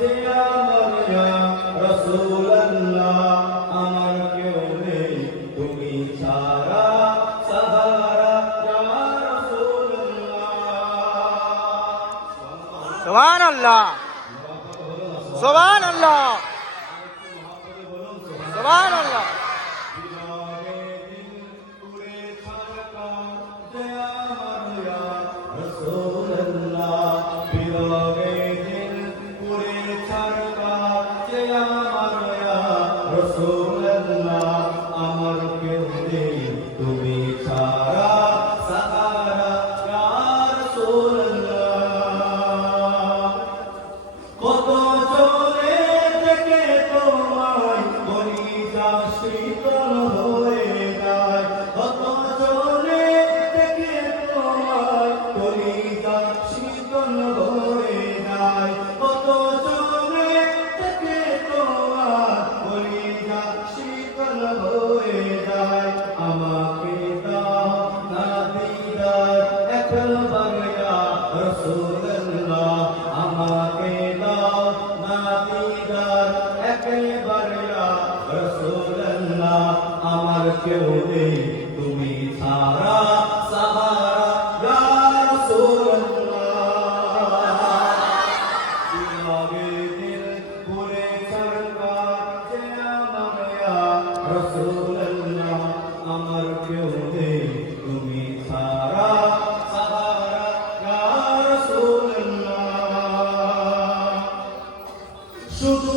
যে আমার ইয়া রাসূলুল্লাহ আমার কেউ নেই তুমি ছাড়া সাহারা ইয়া রাসূলুল্লাহ সুবহানাল্লাহ সুবহানাল্লাহ সুবহানাল্লাহ আমার কেউ নেই তুমি ছাড়া সাহারা ইয়া রাসূলুল্লাহ কত চলে থেকে তোমায় কলিজা শীতল হয়ে যায় কত চলে থেকে তোমায় কলিজা শীতল হয়ে যায় কত চলে থেকে তোমার কলিজা শীতল হয়ে যায় আমাকে দাও না দিদার একবার ইয়া রাসূলুল্লাহ আমাকে দাও না দিদার একবার ইয়া রাসূলুল্লাহ আমার কেউ নেই তুমি ছাড়া সাহারা ইয়া রাসূলুল্লাহ দিলাগে দিল পুরে সরকার যে আমার ইয়া রাসূলুল্লাহ আমার কেউ নেই তুমি ছাড়া সাহারা ইয়া রাসূলুল্লাহ শুধু